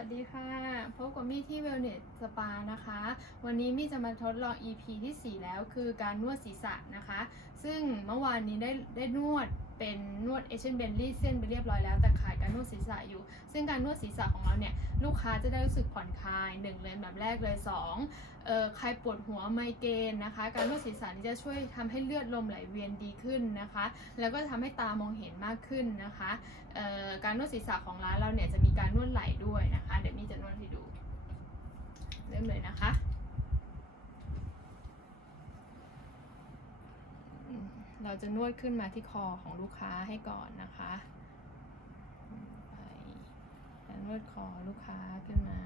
วัสดีค่ะพบกับมี่ที่ Wellness Spa นะคะ วันนี้มี่จะมาทดลอง EP ที่ 4 แล้วคือการนวดศีรษะนะคะ ซึ่งเมื่อวานนี้ได้ได้นวดเป็นนวดเอเชนเบลลี่เส้นไปเรียบร้อยแล้วแต่ขาดการนวดศีรษะอยู่ ซึ่งการนวดศีรษะของเราเนี่ยลูกค้าจะได้รู้สึกผ่อนคลายหนึ่งเลยแบบแรกเลยสองเอ่อใครปวดหัวไมเกรนนะคะ การนวดศีรษะนี่จะช่วยทำให้เลือดลมไหลเวียนดีขึ้นนะคะ แล้วก็จะทำให้ตามองเห็นมากขึ้นนะคะเอ่อการนวดศีรษะของร้านเราเนี่ยจะมีการนวดไหล่ด้วยนะคะ เดี๋ยวมีจะนวดให้ดู เริ่มเลยนะคะอืม เราจะนวดขึ้นมาที่คอของลูกค้าให้ก่อนนะคะไปนวดคอลูกค้าขึ้นมา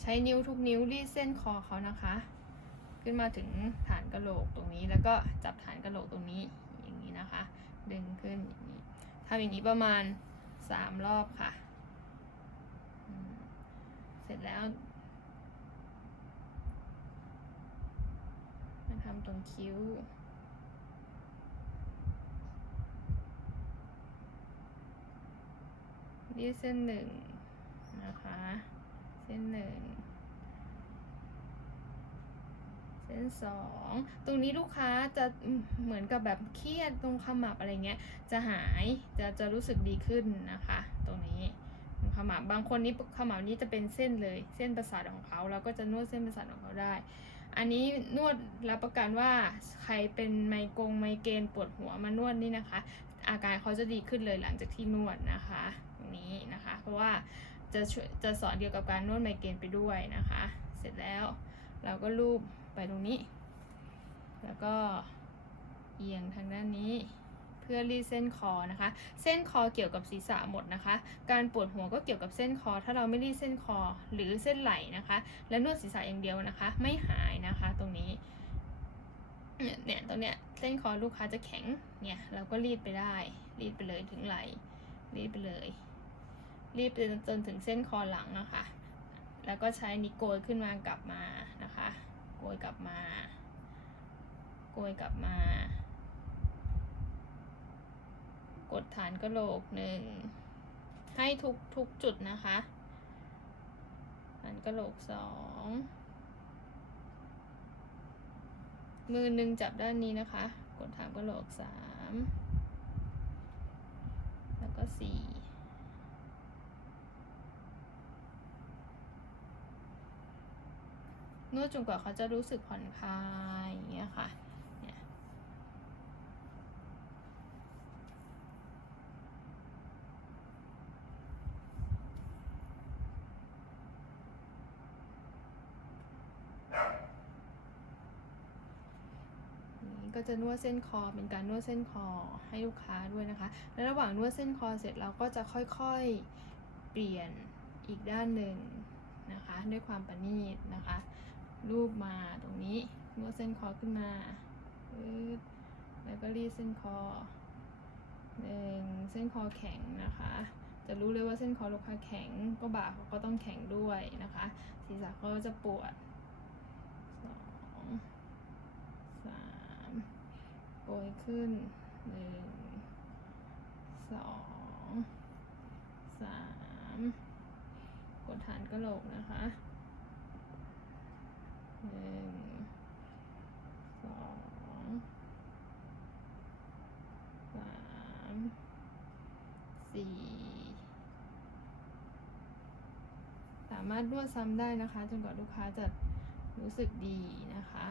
ใช้นิ้วทุกนิ้วรีดเส้นคอเขานะคะ ขึ้นมาถึงฐานกระโหลกตรงนี้ แล้วก็จับฐานกระโหลกตรงนี้อย่างนี้นะคะ ดึงขึ้นอย่างนี้ทำอย่างนี้ประมาณสามรอบค่ะ เสร็จแล้วมาทำตรงคิ้ว นี่เส้นหนึ่งนะคะ เส้นหนึ่งเส้นสองตรงนี้ลูกค้าจะเหมือนกับแบบเครียดตรงขมับอะไรเงี้ย จะหายจะจะรู้สึกดีขึ้นนะคะ ตรงนี้ขมับบางคนนี้ขมับนี้จะเป็นเส้นเลย เส้นประสาทของเขาเราก็จะนวดเส้นประสาทของเขาได้ อันนี้นวดรับประกันว่าใครเป็นไมกงไมเกรนปวดหัวมานวดนี่นะคะ อาการเขาจะดีขึ้นเลยหลังจากที่นวดนะคะตรงนี้นะคะ เพราะว่าจะจะสอนเกี่ยวกับการนวดไมเกรนไปด้วยนะคะ เสร็จแล้วเราก็ลูบไปตรงนี้ แล้วก็เอียงทางด้านนี้ พื่อรีดเส้นคอนะคะ เส้นคอเกี่ยวกับศีรษะหมดนะคะ การปวดหัวก็เกี่ยวกับเส้นคอ ถ้าเราไม่รีดเส้นคอหรือเส้นไหล่นะคะ และนวดศีรษะอย่างเดียวนะคะ ไม่หายนะคะ ตรงนี้เนี่ยตรงเนี้ยเส้นคอลูกค้าจะแข็งเนี่ยเราก็รีดไปได้รีดไปเลยถึงไหลรีดไปเลย รีดไปจนถึงเส้นคอหลังนะคะ แล้วก็ใช้นิวโกยขึ้นมากลับมานะคะ โกยกลับมา โกยกลับมา กดฐานกระโหลกหนึ่งให้ทุกทุกจุดนะคะฐานกระโหลกสองมือหนึ่งจับด้านนี้นะคะ กดฐานกระโหลกสามแล้วก็สี่นวดจนกว่าเขาจะรู้สึกผ่อนคลายอย่างเงี้ยค่ะ เนี่ย นี้ ก็จะนวดเส้นคอเป็นการนวดเส้นคอให้ลูกค้าด้วยนะคะ และระหว่างนวดเส้นคอเสร็จเราก็จะค่อยๆเปลี่ยนอีกด้านหนึ่งนะคะ ด้วยความประณีตนะคะ รูปมาตรงนี้นวดเส้นคอขึ้นมาแล้วก็รีดเส้นคอหนึ่งเส้นคอแข็งนะคะ จะรู้เลยว่าเส้นคอลูกค้าแข็งก็บ่าเขาก็ต้องแข็งด้วยนะคะ ศีรษะเขาก็จะปวดสองสามโก ยขึ้นหนึ่งสองสามกดฐานกระโหลกนะคะหนึ่งสองสามสี่สามารถนวดซ้ำได้นะคะ จนกว่าลูกค้าจะรู้สึกดีนะคะ